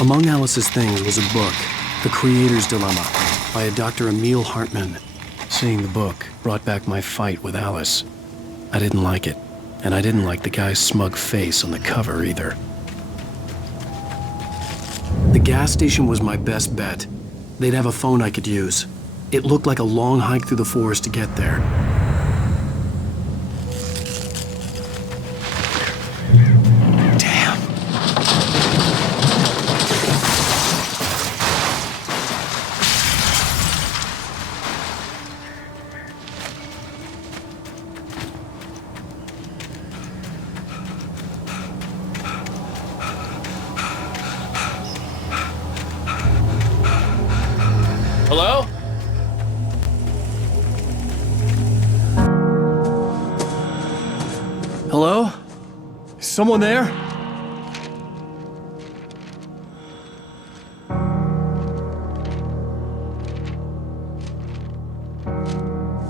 Among Alice's things was a book, The Creator's Dilemma, by a Dr. Emil Hartmann. Seeing the book brought back my fight with Alice. I didn't like it, and I didn't like the guy's smug face on the cover either. The gas station was my best bet. They'd have a phone I could use. It looked like a long hike through the forest to get there. Damn. Hello? Hello? Is someone there?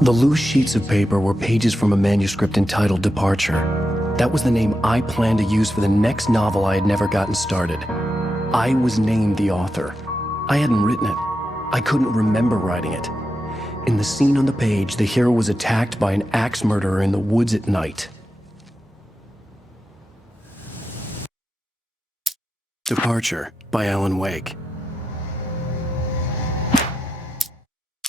The loose sheets of paper were pages from a manuscript entitled Departure. That was the name I planned to use for the next novel I had never gotten started. I was named the author. I hadn't written it. I couldn't remember writing it. In the scene on the page, the hero was attacked by an axe murderer in the woods at night. Departure by Alan Wake.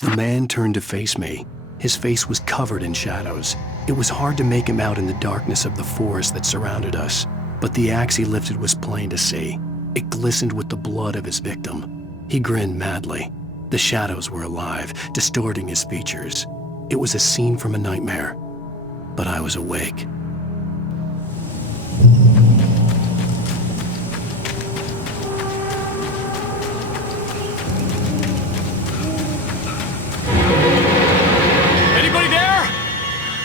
The man turned to face me. His face was covered in shadows. It was hard to make him out in the darkness of the forest that surrounded us, but the axe he lifted was plain to see. It glistened with the blood of his victim. He grinned madly. The shadows were alive, distorting his features. It was a scene from a nightmare, but I was awake. Anybody there?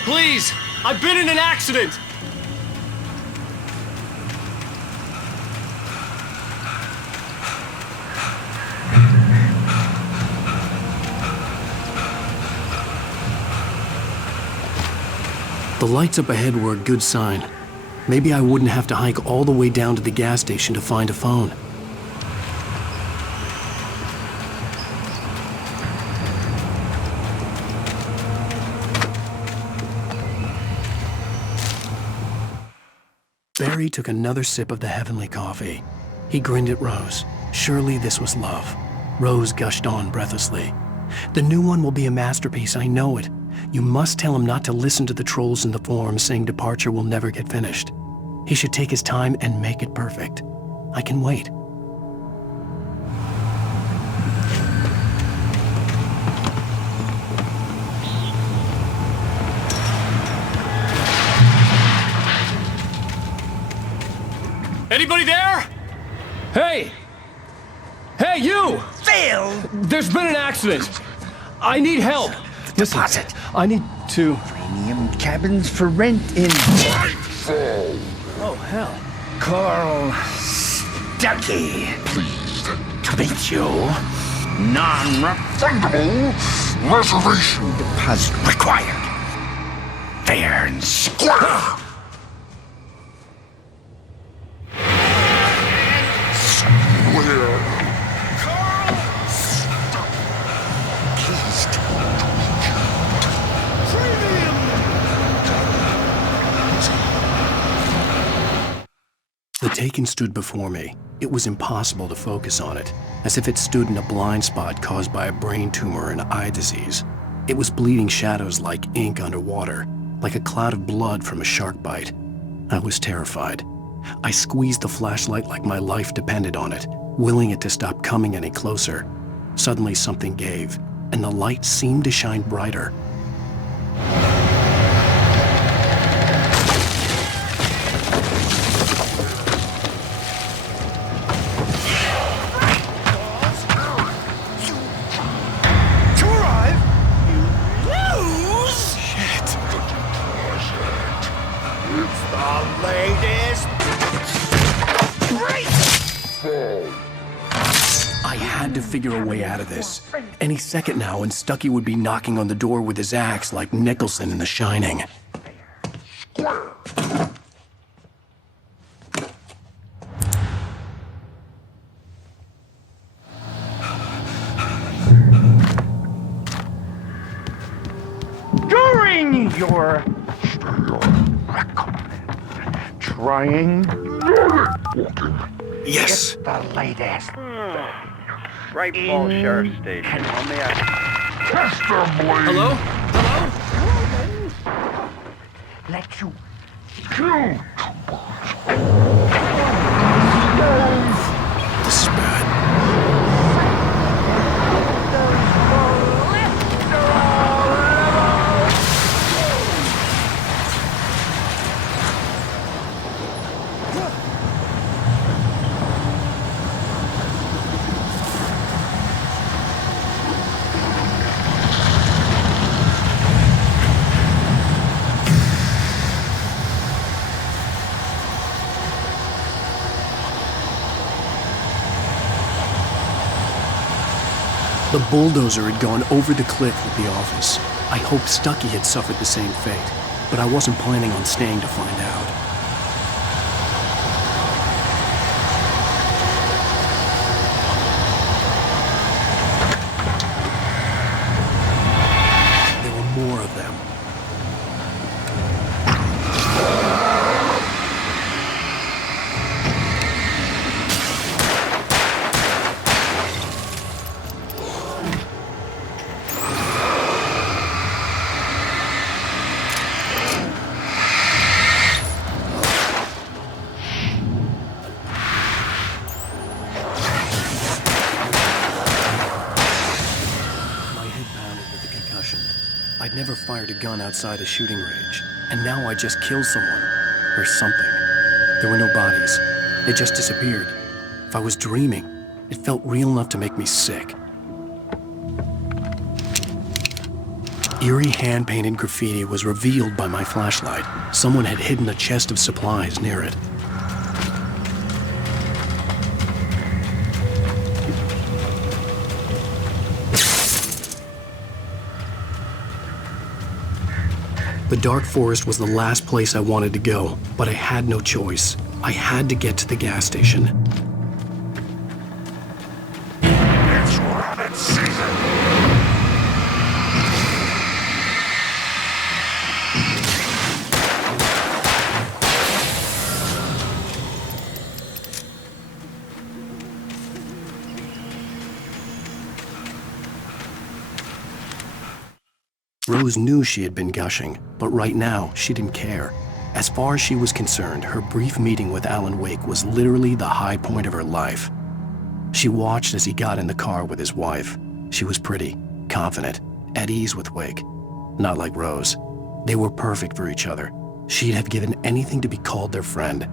Please, I've been in an accident. The lights up ahead were a good sign. Maybe I wouldn't have to hike all the way down to the gas station to find a phone. Barry took another sip of the heavenly coffee. He grinned at Rose. Surely this was love. Rose gushed on breathlessly. The new one will be a masterpiece, I know it. You must tell him not to listen to the trolls in the forums saying Departure will never get finished. He should take his time and make it perfect. I can wait. Anybody there? Hey! Hey, you! Phil! There's been an accident. I need help. Listen, Deposit. I need to... Premium cabins for rent in Nightfall. Oh, hell. Call Stucky. Pleased To meet you. Non-refundable reservation deposit required. Fair and square. where The Taken stood before me. It was impossible to focus on it, as if it stood in a blind spot caused by a brain tumor and eye disease. It was bleeding shadows like ink underwater, like a cloud of blood from a shark bite. I was terrified. I squeezed the flashlight like my life depended on it, willing it to stop coming any closer. Suddenly something gave, and the light seemed to shine brighter. I had to figure a way out of this. Any second now, and Stucky would be knocking on the door with his axe like Nicholson in The Shining. your record. Trying Yes! the latest. Great Falls Sheriff Station. On the Test them, Blade! Hello? Hello? Let you Kill! This is bad. The bulldozer had gone over the cliff with the office. I hoped Stucky had suffered the same fate, but I wasn't planning on staying to find out. There were more of them. I'd never fired a gun outside a shooting range, and now I just killed someone. Or something. There were no bodies. They just disappeared. If I was dreaming, it felt real enough to make me sick. Eerie hand-painted graffiti was revealed by my flashlight. Someone had hidden a chest of supplies near it. The dark forest was the last place I wanted to go, but I had no choice. I had to get to the gas station. It's rabbit season! Rose knew she had been gushing, but right now, she didn't care. As far as she was concerned, her brief meeting with Alan Wake was literally the high point of her life. She watched as he got in the car with his wife. She was pretty, confident, at ease with Wake. Not like Rose. They were perfect for each other. She'd have given anything to be called their friend.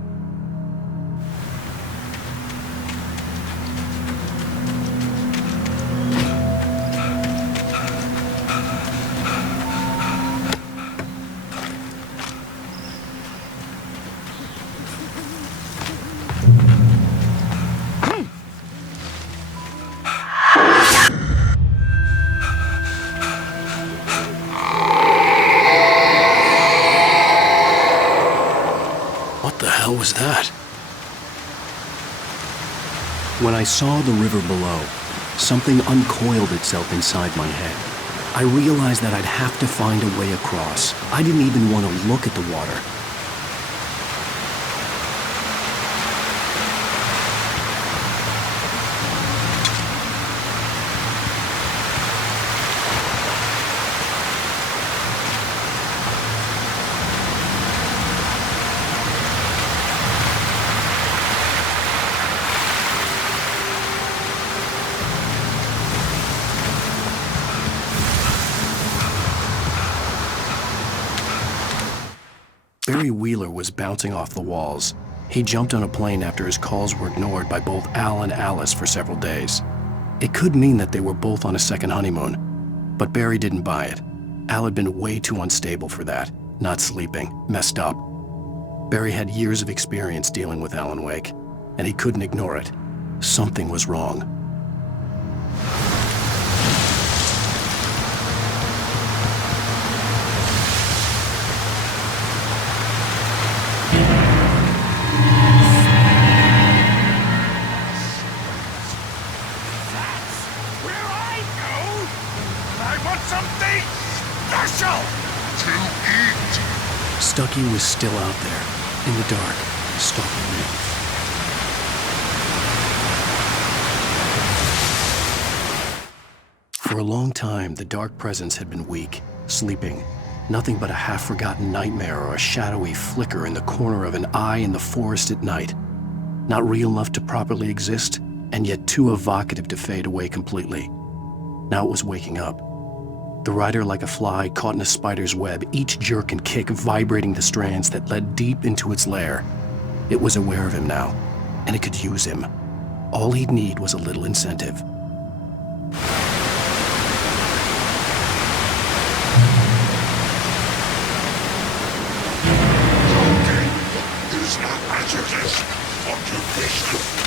What the hell was that? When I saw the river below, something uncoiled itself inside my head. I realized that I'd have to find a way across. I didn't even want to look at the water. Barry Wheeler was bouncing off the walls. He jumped on a plane after his calls were ignored by both Al and Alice for several days. It could mean that they were both on a second honeymoon, but Barry didn't buy it. Al had been way too unstable for that, not sleeping, messed up. Barry had years of experience dealing with Alan Wake, and he couldn't ignore it. Something was wrong. Too Stucky was still out there, in the dark, stalking me. For a long time, the dark presence had been weak, sleeping. Nothing but a half-forgotten nightmare or a shadowy flicker in the corner of an eye in the forest at night. Not real enough to properly exist, and yet too evocative to fade away completely. Now it was waking up. The rider like a fly caught in a spider's web, each jerk and kick vibrating the strands that led deep into its lair. It was aware of him now, and it could use him. All he'd need was a little incentive. Is not prejudice, occupation.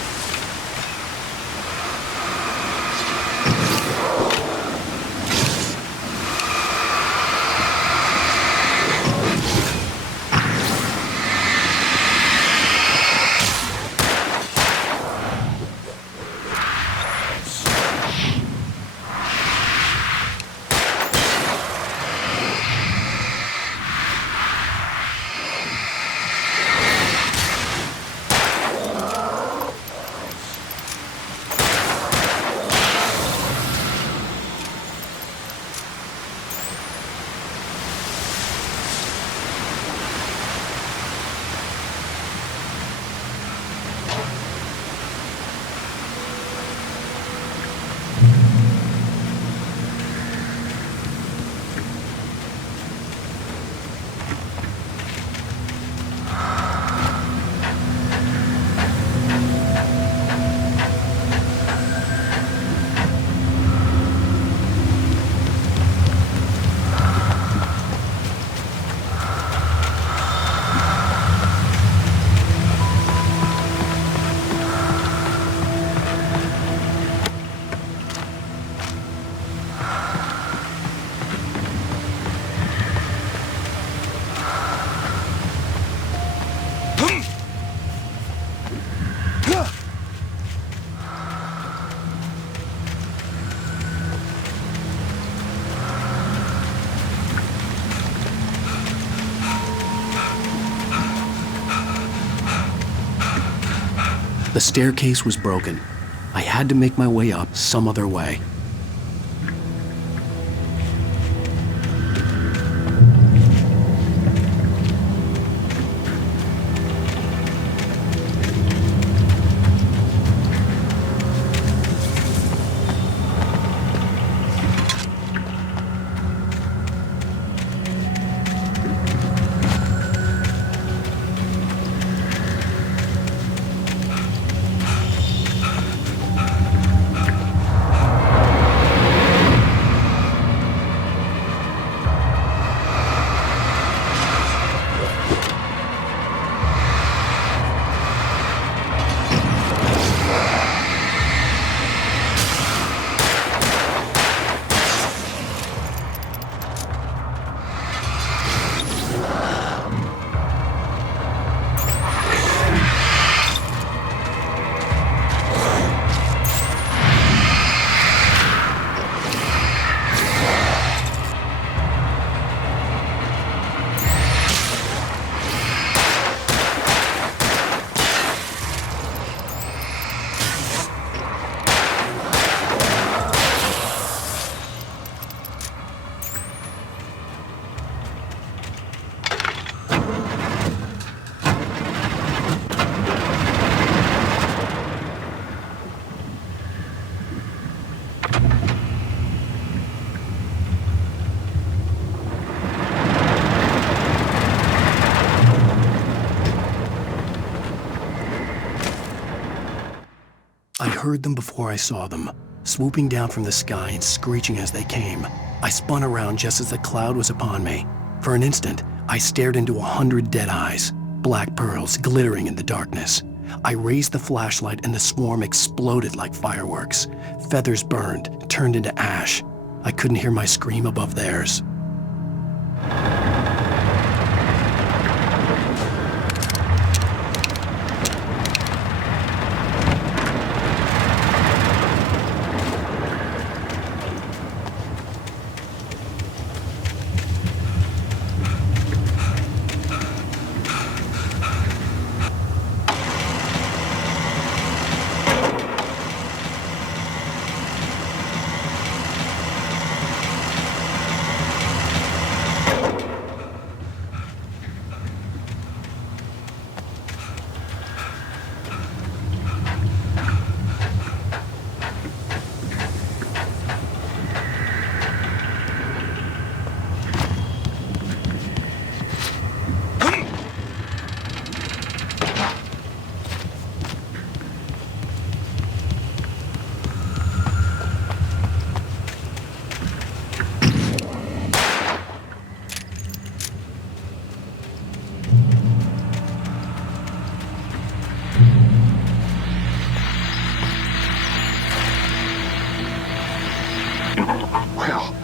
The staircase was broken. I had to make my way up some other way. I heard them before I saw them, swooping down from the sky and screeching as they came. I spun around just as the cloud was upon me. For an instant, I stared into 100 dead eyes, black pearls glittering in the darkness. I raised the flashlight and the swarm exploded like fireworks. Feathers burned, turned into ash. I couldn't hear my scream above theirs.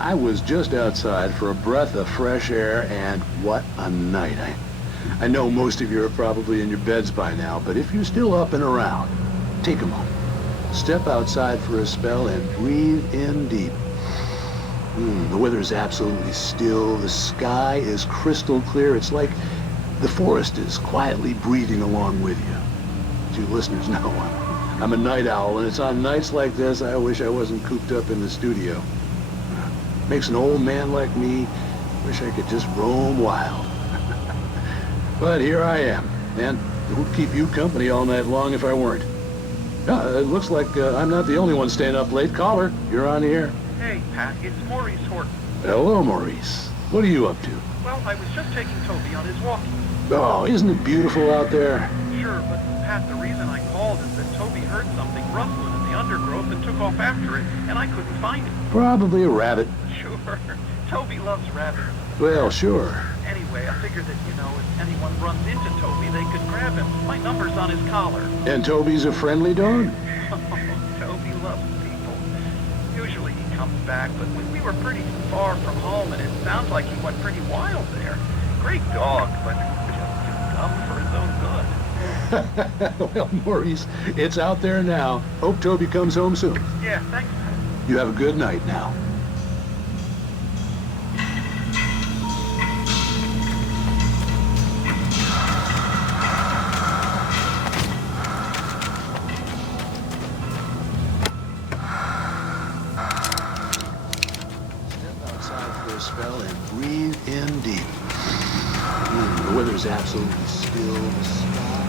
I was just outside for a breath of fresh air, and what a night. I know most of you are probably in your beds by now, but if you're still up and around, take a moment. Step outside for a spell and breathe in deep. The weather is absolutely still. The sky is crystal clear. It's like the forest is quietly breathing along with you. As you listeners know, I'm a night owl, and it's on nights like this I wish I wasn't cooped up in the studio. Makes an old man like me wish I could just roam wild. But here I am, and it would keep you company all night long if I weren't. It looks like I'm not the only one staying up late. Caller, you're on the air. Hey, Pat, it's Maurice Horton. Hello, Maurice. What are you up to? Well, I was just taking Toby on his walkie. Oh, isn't it beautiful out there? Sure, but Pat, the reason I called is that Toby heard something rustling in the undergrowth and took off after it, and I couldn't find it. Probably a rabbit. Sure. Toby loves rabbits. Well, sure. Anyway, I figured that, if anyone runs into Toby, they could grab him. My number's on his collar. And Toby's a friendly dog? Toby loves people. Usually he comes back, but we were pretty far from home, and it sounds like he went pretty wild there. Great dog, but just too dumb for his own good. Well, Maurice, it's out there now. Hope Toby comes home soon. Yeah, thanks, Pat. You have a good night now. Spell and breathe in deep. The weather's absolutely still. The sky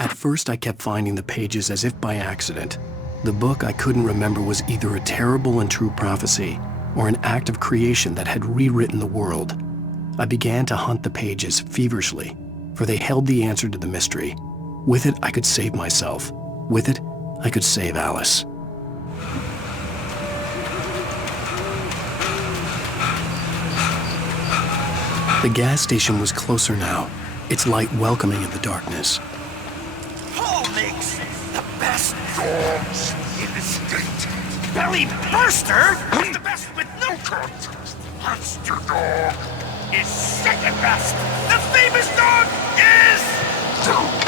At first, I kept finding the pages as if by accident. The book I couldn't remember was either a terrible and true prophecy or an act of creation that had rewritten the world. I began to hunt the pages feverishly, for they held the answer to the mystery. With it, I could save myself. With it, I could save Alice. The gas station was closer now, its light welcoming in the darkness. Paul makes the best dogs in the state. Belly Burster is the best with no contest. Monster Dog is second best. The famous dog is Toby.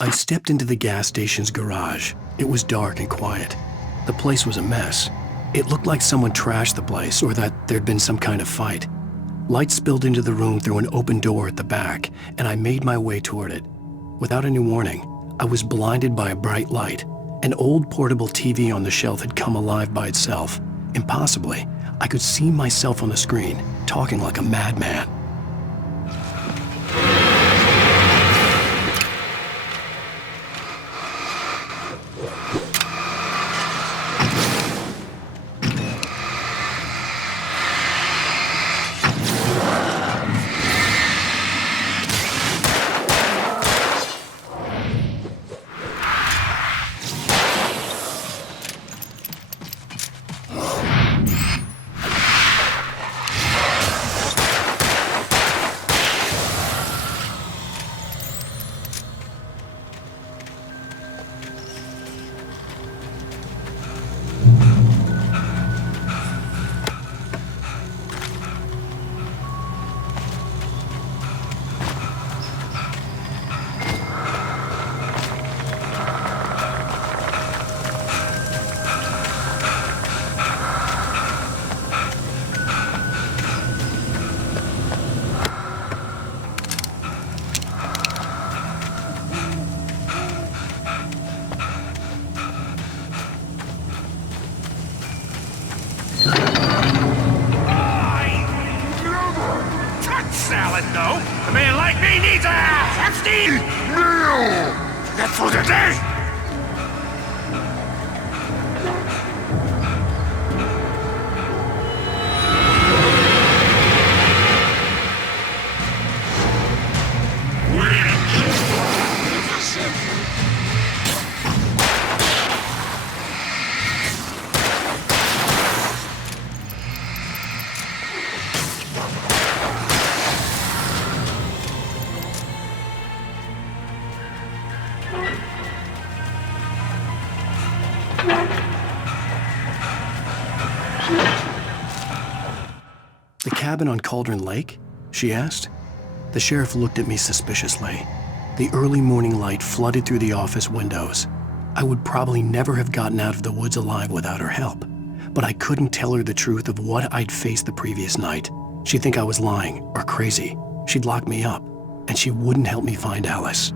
I stepped into the gas station's garage. It was dark and quiet. The place was a mess. It looked like someone trashed the place or that there'd been some kind of fight. Light spilled into the room through an open door at the back, and I made my way toward it. Without any warning, I was blinded by a bright light. An old portable TV on the shelf had come alive by itself. Impossibly, I could see myself on the screen, talking like a madman. pilot, though. A man like me needs a hefty meal. That's for today. The cabin on Cauldron Lake? She asked. The sheriff looked at me suspiciously. The early morning light flooded through the office windows. I would probably never have gotten out of the woods alive without her help, but I couldn't tell her the truth of what I'd faced the previous night. She'd think I was lying or crazy. She'd lock me up, and she wouldn't help me find Alice.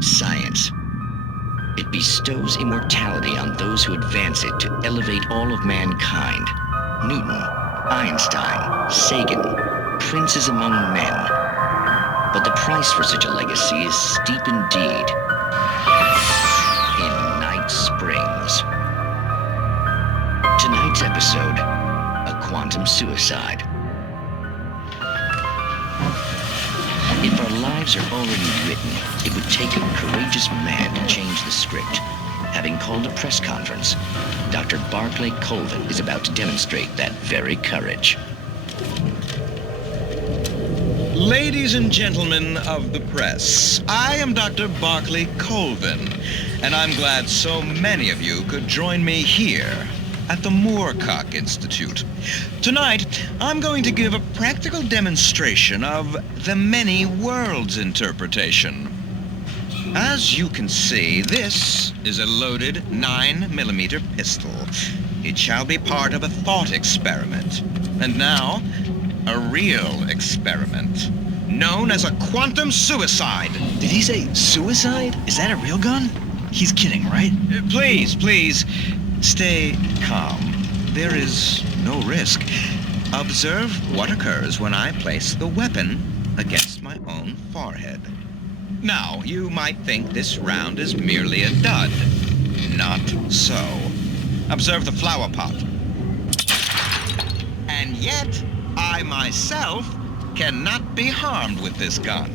Science. It bestows immortality on those who advance it to elevate all of mankind. Newton, Einstein, Sagan, princes among men. But the price for such a legacy is steep indeed. In Night Springs. Tonight's episode, a quantum suicide. If our lives are already written, it would take a courageous man to change the script. Having called a press conference, Dr. Barclay Colvin is about to demonstrate that very courage. Ladies and gentlemen of the press, I am Dr. Barclay Colvin, and I'm glad so many of you could join me here at the Moorcock Institute. Tonight, I'm going to give a practical demonstration of the many worlds interpretation. As you can see, this is a loaded 9mm pistol. It shall be part of a thought experiment. And now, a real experiment, known as a quantum suicide. Did he say suicide? Is that a real gun? He's kidding, right? Please, stay calm. There is no risk. Observe what occurs when I place the weapon against my own forehead. Now, you might think this round is merely a dud. Not so. Observe the flower pot. And yet, I myself cannot be harmed with this gun.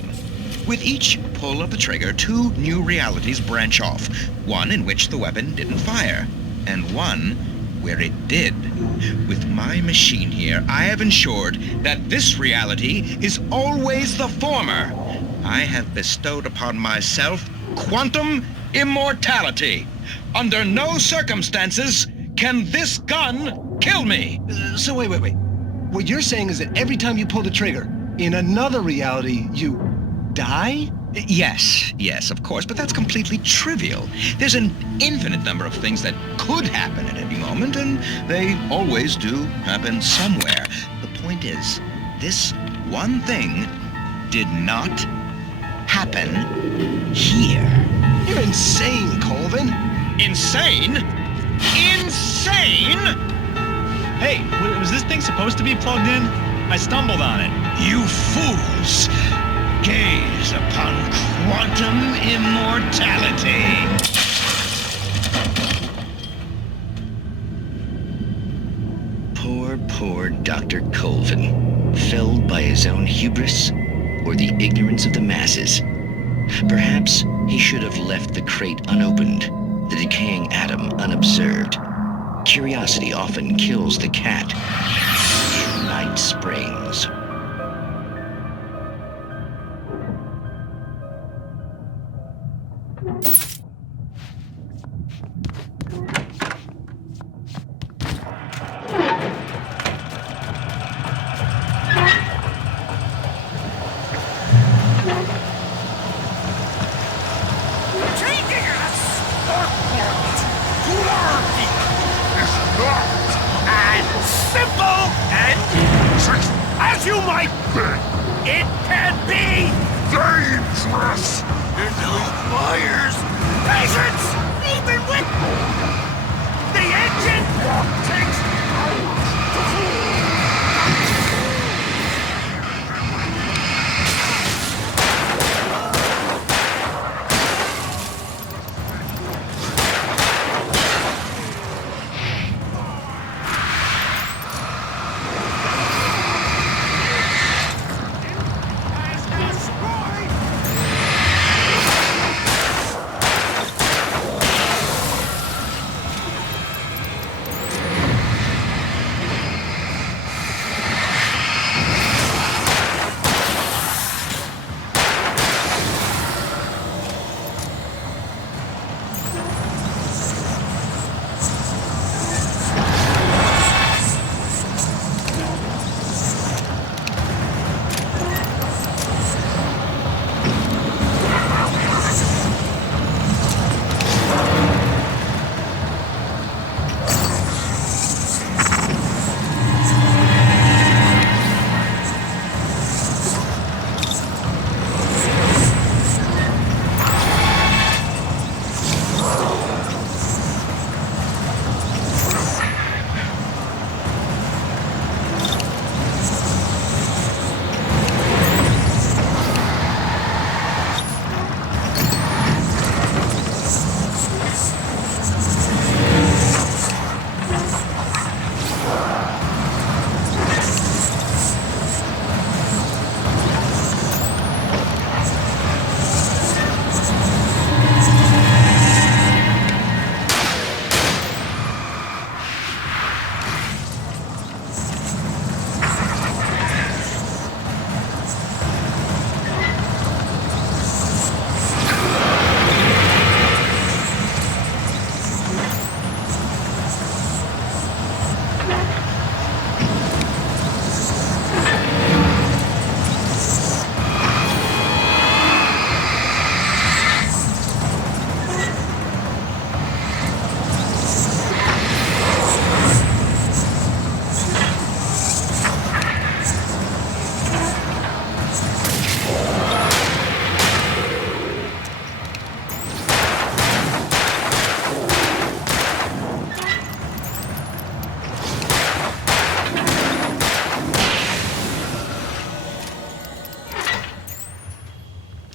With each pull of the trigger, two new realities branch off. One in which the weapon didn't fire, and one where it did. With my machine here, I have ensured that this reality is always the former. I have bestowed upon myself quantum immortality. Under no circumstances can this gun kill me. So wait. What you're saying is that every time you pull the trigger, in another reality, you die? Yes, of course, but that's completely trivial. There's an infinite number of things that could happen at any moment, and they always do happen somewhere. The point is, this one thing did not happen here. You're insane, Colvin. Insane? Insane? Hey, was this thing supposed to be plugged in? I stumbled on it. You fools! Gaze upon quantum immortality. Poor Dr. Colvin, felled by his own hubris or the ignorance of the masses. Perhaps he should have left the crate unopened, the decaying atom unobserved. Curiosity often kills the cat. Night Springs. Simple I think it can be dangerous. It requires patience, even with the engine takes hours to cool.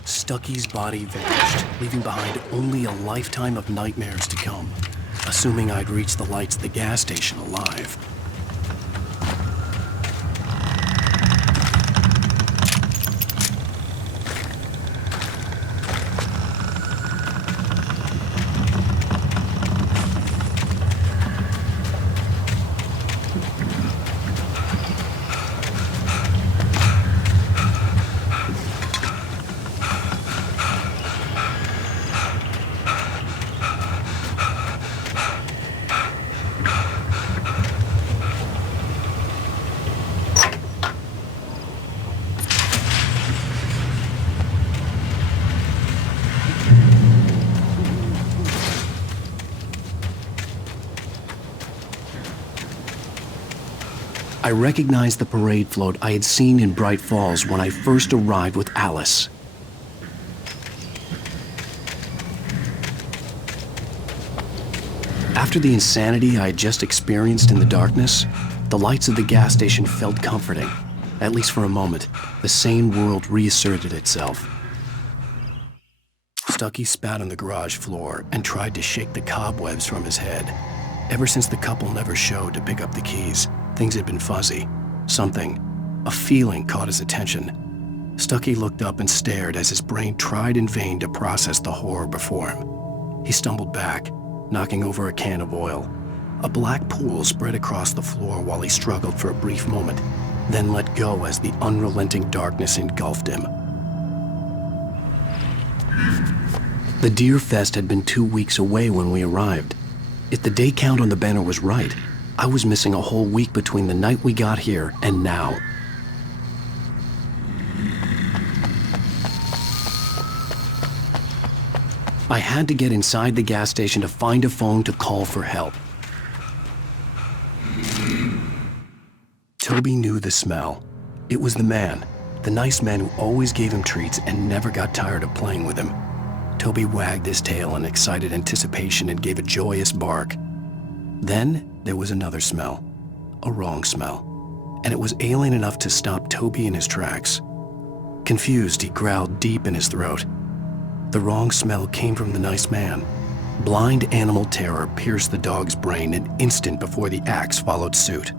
Stucky's body vanished, leaving behind only a lifetime of nightmares to come, assuming I'd reached the lights of the gas station alive. I recognized the parade float I had seen in Bright Falls when I first arrived with Alice. After the insanity I had just experienced in the darkness, the lights of the gas station felt comforting. At least for a moment, the sane world reasserted itself. Stucky spat on the garage floor and tried to shake the cobwebs from his head. Ever since the couple never showed to pick up the keys, things had been fuzzy. Something, a feeling caught his attention. Stucky looked up and stared as his brain tried in vain to process the horror before him. He stumbled back, knocking over a can of oil. A black pool spread across the floor while he struggled for a brief moment, then let go as the unrelenting darkness engulfed him. The Deer Fest had been 2 weeks away when we arrived. If the day count on the banner was right, I was missing a whole week between the night we got here and now. I had to get inside the gas station to find a phone to call for help. Toby knew the smell. It was the man, the nice man who always gave him treats and never got tired of playing with him. Toby wagged his tail in excited anticipation and gave a joyous bark. Then there was another smell, a wrong smell, and it was alien enough to stop Toby in his tracks. Confused, he growled deep in his throat. The wrong smell came from the nice man. Blind animal terror pierced the dog's brain an instant before the axe followed suit.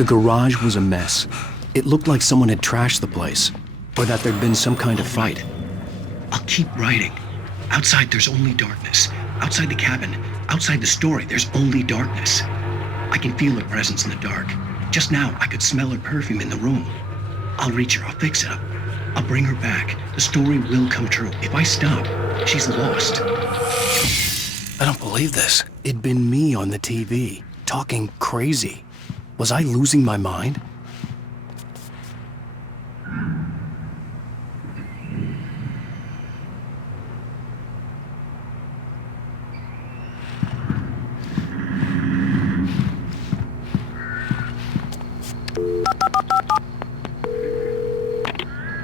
The garage was a mess. It looked like someone had trashed the place, or that there'd been some kind of fight. I'll keep writing. Outside, there's only darkness. Outside the cabin, outside the story, there's only darkness. I can feel her presence in the dark. Just now, I could smell her perfume in the room. I'll reach her, I'll fix it up. I'll bring her back. The story will come true. If I stop, she's lost. I don't believe this. It'd been me on the TV, talking crazy. Was I losing my mind?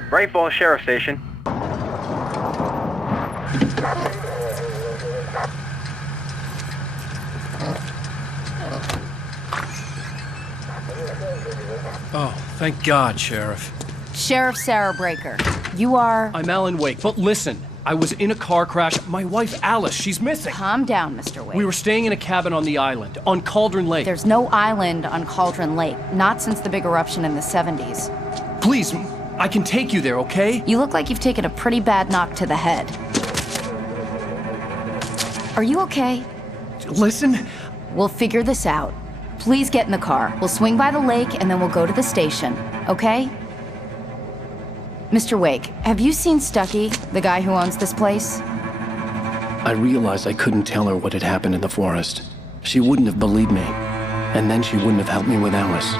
Great Falls Sheriff Station. Oh, thank God, Sheriff. Sheriff Sarah Breaker. You are... I'm Alan Wake, but listen, I was in a car crash. My wife, Alice, she's missing. Calm down, Mr. Wake. We were staying in a cabin on the island, on Cauldron Lake. There's no island on Cauldron Lake, not since the big eruption in the 70s. Please, I can take you there, okay? You look like you've taken a pretty bad knock to the head. Are you okay? Listen. We'll figure this out. Please get in the car. We'll swing by the lake and then we'll go to the station, okay? Mr. Wake, have you seen Stucky, the guy who owns this place? I realized I couldn't tell her what had happened in the forest. She wouldn't have believed me, and then she wouldn't have helped me with Alice.